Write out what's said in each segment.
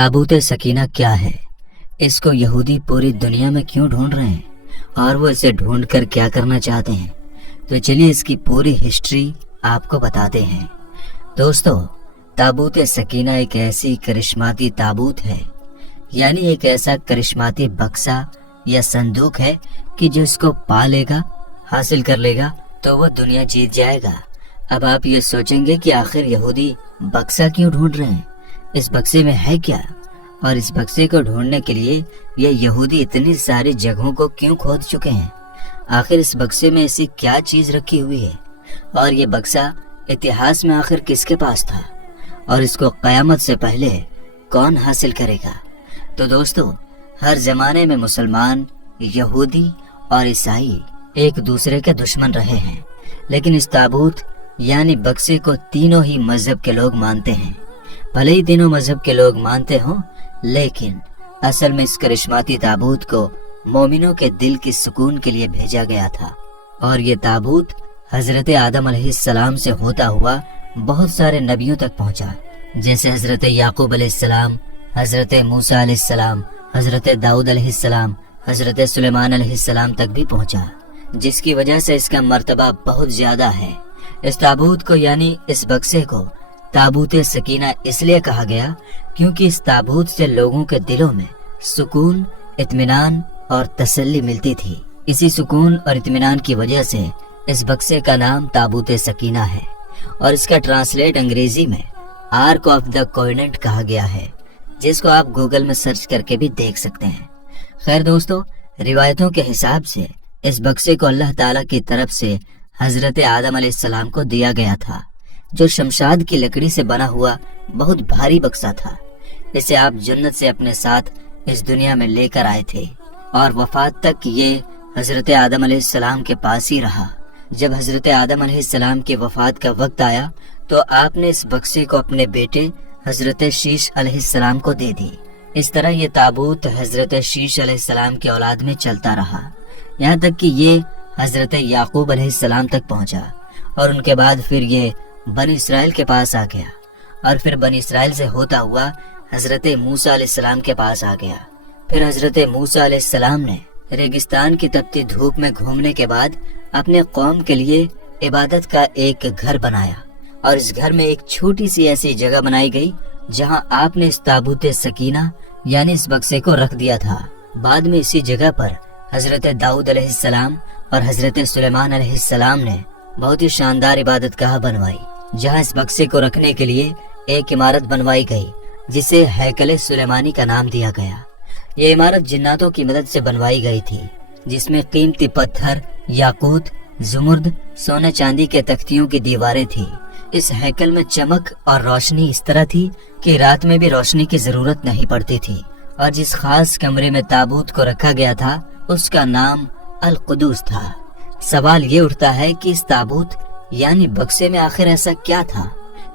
ताबूत सकीना क्या है, इसको यहूदी पूरी दुनिया में क्यों ढूंढ रहे हैं और वो इसे ढूंढ कर क्या करना चाहते हैं, तो चलिए इसकी पूरी हिस्ट्री आपको बताते हैं। दोस्तों, ताबूत सकीना एक ऐसी करिश्माती ताबूत है, यानी एक ऐसा करिश्माती बक्सा या संदूक है कि जो इसको पा लेगा, हासिल कर लेगा तो वो दुनिया जीत जाएगा। अब आप ये सोचेंगे कि आखिर यहूदी बक्सा क्यों ढूंढ रहे हैं, इस बक्से में है क्या, और इस बक्से को ढूंढने के लिए ये यहूदी इतनी सारी जगहों को क्यों खोद चुके हैं। आखिर इस बक्से में ऐसी क्या चीज रखी हुई है, और ये बक्सा इतिहास में आखिर किसके पास था, और इसको कयामत से पहले कौन हासिल करेगा। तो दोस्तों, हर जमाने में मुसलमान, यहूदी और ईसाई एक दूसरे के दुश्मन रहे हैं, लेकिन इस ताबूत यानी बक्से को तीनों ही मजहब के लोग मानते हैं। भले ही तीनों मजहब के लोग मानते हों, लेकिन असल में इस करिश्माती ताबूत को मोमिनों के दिल की सुकून के लिए भेजा गया था। और ये ताबूत हजरत आदम अलैहिस्सलाम से होता हुआ बहुत सारे नबियों तक पहुंचा, जैसे हजरत याकूब अलैहिस्सलाम, हजरत मूसा अलैहिस्सलाम, हजरत दाऊद अलैहिस्सलाम, हजरत सुलेमान अलैहिस्सलाम तक भी पहुंचा, जिसकी वजह से इसका मर्तबा बहुत ज्यादा है। इस ताबूत को यानी इस बक्से को ताबूत सकीना इसलिए कहा गया क्योंकि इस ताबूत से लोगों के दिलों में सुकून, इत्मीनान और तसल्ली मिलती थी। इसी सुकून और इत्मीनान की वजह से इस बक्से का नाम ताबूत सकीना है, और इसका ट्रांसलेट अंग्रेजी में आर्क ऑफ द कोवेनेंट कहा गया है, जिसको आप गूगल में सर्च करके भी देख सकते हैं। खैर दोस्तों, रिवायतों के हिसाब से इस बक्से को अल्लाह ताला की तरफ से हजरत आदम अलैहिस्सलाम को दिया गया था, जो शमशाद की लकड़ी से बना हुआ बहुत भारी बक्सा था। इसे आप जन्नत से अपने साथ इस दुनिया में लेकर आए थे, और वफात तक ये हजरत आदम अलैहिस्सलाम के पास ही रहा। जब हजरत आदम अलैहिस्सलाम की वफात का वक्त आया तो आपने इस बक्से को अपने बेटे हजरत शीश अलैहिस्सलाम को दे दी। इस तरह ये ताबूत हजरत शीश अलैहिस्सलाम के औलाद में चलता रहा, यहाँ तक कि ये हजरत याकूब अलैहिस्सलाम तक पहुंचा, और उनके बाद फिर ये बनी इसराइल के पास आ गया, और फिर बनी इसराइल से होता हुआ हजरत मूसा अलैहिस्सलाम के पास आ गया। फिर हजरत मूसा अलैहिस्सलाम ने रेगिस्तान की तपती धूप में घूमने के बाद अपने कौम के लिए इबादत का एक घर बनाया, और इस घर में एक छोटी सी ऐसी जगह बनाई गई जहां आपने इस ताबूत सकीना यानी इस बक्से को रख दिया था। बाद में इसी जगह पर हजरत दाऊद अलैहिस्सलाम और हजरत सुलेमान अलैहिस्सलाम ने बहुत ही शानदार इबादतगाह बनवाई, जहां इस बक्से को रखने के लिए एक इमारत बनवाई गई, जिसे हैकल सुलेमानी का नाम दिया गया। ये इमारत जिन्नातों की मदद से बनवाई गई थी, जिसमें कीमती पत्थर, याकूत, जुमुर्द, सोने चांदी के तख्तियों की दीवारें थी। इस हैकल में चमक और रोशनी इस तरह थी कि रात में भी रोशनी की जरूरत नहीं पड़ती थी, और जिस खास कमरे में ताबूत को रखा गया था उसका नाम अल कुदूस था। सवाल ये उठता है कि इस ताबूत यानी बक्से में आखिर ऐसा क्या था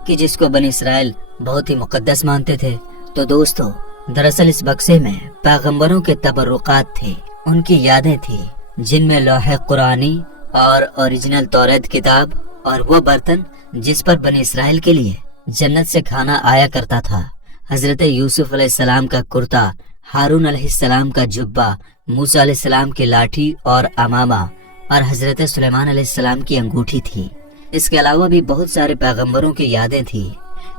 कि जिसको बनी इसराइल बहुत ही मुकद्दस मानते थे। तो दोस्तों, दरअसल इस बक्से में पैगंबरों के तबर्रुकात थे, उनकी यादें थी, जिनमें लौहे कुरानी और ओरिजिनल तौरात किताब और वो बर्तन जिस पर बनी इसराइल के लिए जन्नत से खाना आया करता था, हजरत यूसुफ अलैहिस्सलाम का कुर्ता, हारून अलैहिस्सलाम का जुब्बा, मूसा अलैहिस्सलाम की लाठी और अमामा, और हजरत सुलेमान अलैहिस्सलाम की अंगूठी थी। इसके अलावा भी बहुत सारे पैगंबरों की यादें थी।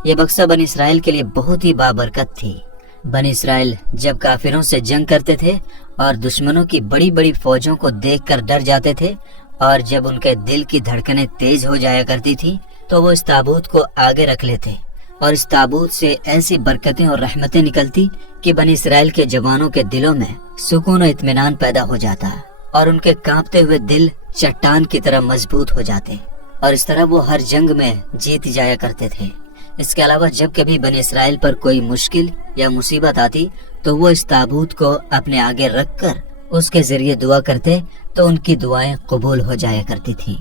ये बक्सा बनी इसराइल के लिए बहुत ही बाबरकत थी। बनी इसराइल जब काफिरों से जंग करते थे और दुश्मनों की बड़ी बड़ी फौजों को देखकर डर जाते थे, और जब उनके दिल की धड़कनें तेज हो जाया करती थी तो वो इस ताबूत को आगे रख लेते, और इस ताबूत से ऐसी बरकतें और रहमतें निकलती कि बनी इसराइल के जवानों के दिलों में सुकून और इत्मीनान पैदा हो जाता, और उनके कांपते हुए दिल चट्टान की तरह मजबूत हो जाते, और इस तरह वो हर जंग में जीत जाया करते थे। इसके अलावा जब कभी बनी इसराइल पर कोई मुश्किल या मुसीबत आती तो वो इस ताबूत को अपने आगे रखकर उसके जरिए दुआ करते, तो उनकी दुआएं कबूल हो जाया करती थी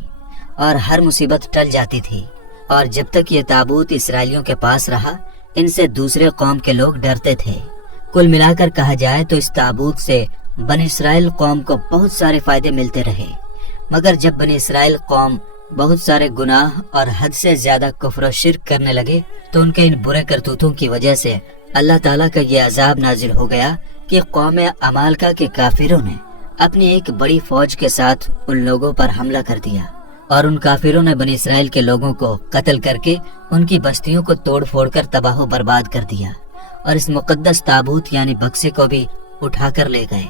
और हर मुसीबत टल जाती थी। और जब तक ये ताबूत इसराइलियों के पास रहा, इनसे दूसरे कौम के लोग डरते थे। कुल मिलाकर कहा जाए तो इस ताबूत से बनी इसराइल कौम को बहुत सारे फायदे मिलते रहे, मगर जब बनी इसराइल कौम बहुत सारे गुनाह और हद से ज्यादा कुफ्र और शिर्क करने लगे तो उनके इन बुरे करतूतों की वजह से अल्लाह ताला का ये अजाब नाजिल हो गया कि कौम अमालका के काफिरों ने अपनी एक बड़ी फौज के साथ उन लोगों पर हमला कर दिया और उन काफिरों ने बनी इसराइल के लोगों को कत्ल करके उनकी बस्तियों को तोड़ फोड़ कर तबाह बर्बाद कर दिया और इस मुकद्दस ताबूत यानी बक्से को भी उठा कर ले गए।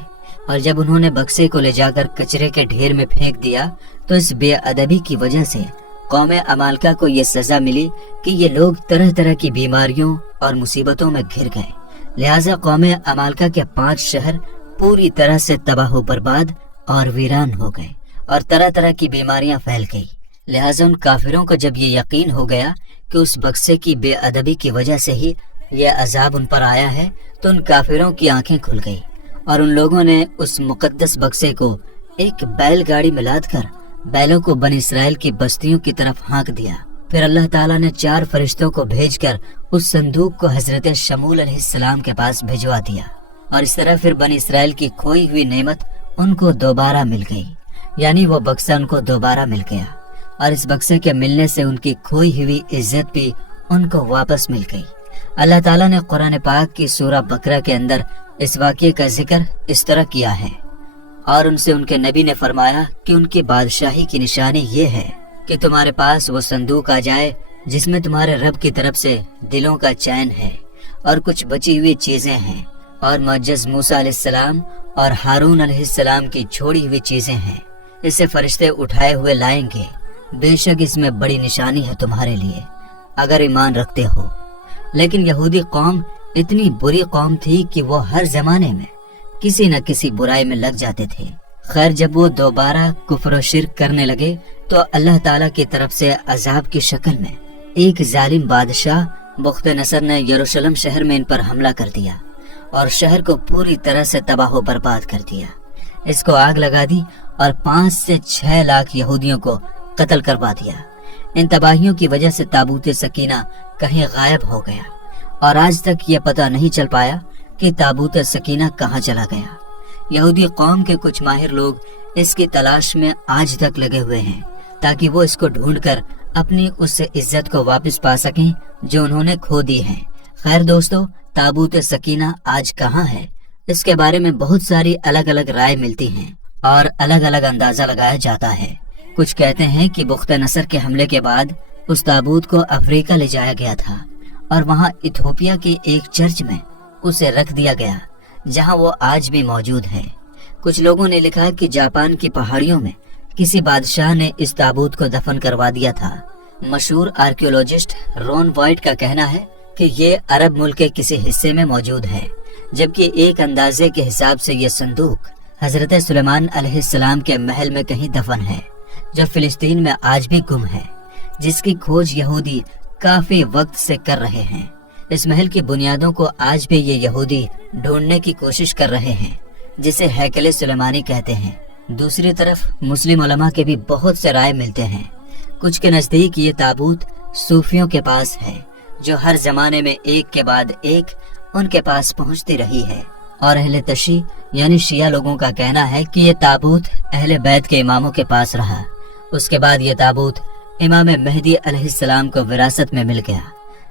और जब उन्होंने बक्से को ले जाकर कचरे के ढेर में फेंक दिया तो इस बेअदबी की वजह से कौम अमालका को ये सजा मिली कि ये लोग तरह तरह की बीमारियों और मुसीबतों में घिर गए। लिहाजा कौम अमालका के 5 शहर पूरी तरह से तबाह बर्बाद और वीरान हो गए और तरह तरह की बीमारियां फैल गई। लिहाजा उन काफिरों को जब ये यकीन हो गया कि उस बक्से की बेअदबी की वजह से ही ये अजाब उन पर आया है तो उन काफिरों की आंखें खुल गई और उन लोगों ने उस मुकद्दस बक्से को एक बैलगाड़ी में लाद कर बैलों को बनी इसराइल की बस्तियों की तरफ हाँक दिया। फिर अल्लाह ताला ने 4 फरिश्तों को भेजकर उस संदूक को हजरत शमूल अलैहिस्सलाम के पास भिजवा दिया और इस तरह फिर बनी इसराइल की खोई हुई नेमत उनको दोबारा मिल गई, यानी वो बक्सा उनको दोबारा मिल गया और इस बक्से के मिलने से उनकी खोई हुई इज्जत भी उनको वापस मिल गई। अल्लाह ताला ने कुरान पाक की सूरह बकरा के अंदर इस वाक़ये का जिक्र इस तरह किया है और उनसे उनके नबी ने फरमाया कि उनकी बादशाही की निशानी ये है कि तुम्हारे पास वो संदूक आ जाए जिसमें तुम्हारे रब की तरफ से दिलों का चैन है और कुछ बची हुई चीजें हैं और मुअज्जज़ मूसा अलैहिस्सलाम और हारून अलैहिस्सलाम की छोड़ी हुई चीजें हैं। इसे फरिश्ते उठाए हुए लाएंगे, बेशक इसमें बड़ी निशानी है तुम्हारे लिए अगर ईमान रखते हो। लेकिन यहूदी कौम इतनी बुरी कौम थी कि वो हर जमाने में किसी न किसी बुराई में लग जाते थे। खैर जब वो दोबारा कुफ्र और शिर्क करने लगे तो अल्लाह ताला की तरफ से अजाब की शक्ल में एक जालिम बादशाह बुख्त नसर ने यरूशलेम शहर में इन पर हमला कर दिया और शहर को पूरी तरह से तबाह बर्बाद कर दिया। इसको आग लगा दी और 5 से 6 लाख यहूदियों को कत्ल करवा दिया। इन तबाहियों की वजह से ताबूत सकीना कहीं गायब हो गया और आज तक ये पता नहीं चल पाया कि ताबूत सकीना कहाँ चला गया। यहूदी कौम के कुछ माहिर लोग इसकी तलाश में आज तक लगे हुए हैं ताकि वो इसको ढूंढकर अपनी उस इज्जत को वापस पा सकें जो उन्होंने खो दी है। खैर दोस्तों, ताबूत सकीना आज कहाँ है इसके बारे में बहुत सारी अलग अलग राय मिलती हैं और अलग अलग अंदाजा लगाया जाता है। कुछ कहते हैं कि बुख्त नसर के हमले के बाद उस ताबूत को अफ्रीका ले जाया गया था और वहाँ इथोपिया के एक चर्च में उसे रख दिया गया जहाँ वो आज भी मौजूद है। कुछ लोगों ने लिखा कि जापान की पहाड़ियों में किसी बादशाह ने इस ताबूत को दफन करवा दिया था। मशहूर आर्कियोलॉजिस्ट रॉन वाइट का कहना है कि ये अरब मुल्क के किसी हिस्से में मौजूद है, जबकि एक अंदाजे के हिसाब से ये संदूक हजरत सुलेमान अलैहिस्सलाम के महल में कहीं दफन है जो फिलिस्तीन में आज भी गुम है, जिसकी खोज यहूदी काफी वक्त से कर रहे हैं। इस महल की बुनियादों को आज भी ये यहूदी ढूंढने की कोशिश कर रहे हैं, जिसे हैकले सुलेमानी कहते हैं। दूसरी तरफ मुस्लिम उलमा के भी बहुत से राय मिलते हैं। कुछ के नजदीक ये ताबूत सूफियों के पास है जो हर जमाने में एक के बाद एक उनके पास पहुंचती रही है, और अहले तशी यानी शिया लोगों का कहना है कि ये ताबूत अहले बैत के इमामों के पास रहा। उसके बाद ये ताबूत इमाम मेहदी अलैहिस्सलाम को विरासत में मिल गया,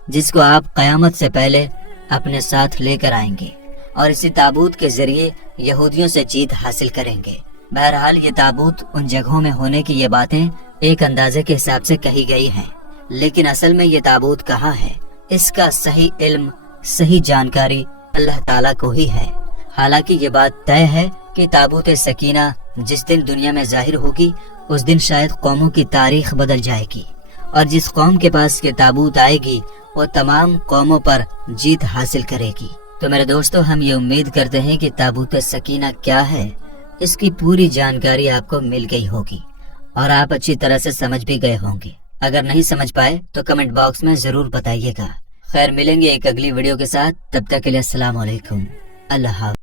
जिसको आप क़यामत से पहले अपने साथ लेकर आएंगे और इसी ताबूत के जरिए यहूदियों से जीत हासिल करेंगे। बहरहाल ये ताबूत उन जगहों में होने की ये बातें एक अंदाजे के हिसाब से कही गई हैं, लेकिन असल में ये ताबूत कहाँ है इसका सही इल्म सही जानकारी अल्लाह ताला को ही है। हालांकि ये बात तय है कि ताबूत सकीना जिस दिन दुनिया में जाहिर होगी उस दिन शायद कौमों की तारीख बदल जाएगी और जिस कौम के पास ये ताबूत आएगी वो तमाम कौमों पर जीत हासिल करेगी। तो मेरे दोस्तों, हम ये उम्मीद करते हैं कि ताबूत सकीना क्या है इसकी पूरी जानकारी आपको मिल गई होगी और आप अच्छी तरह से समझ भी गए होंगे। अगर नहीं समझ पाए तो कमेंट बॉक्स में जरूर बताइएगा। खैर, मिलेंगे एक अगली वीडियो के साथ, तब तक के लिए अस्सलाम वालेकुम, अल्लाह हाफ़िज़।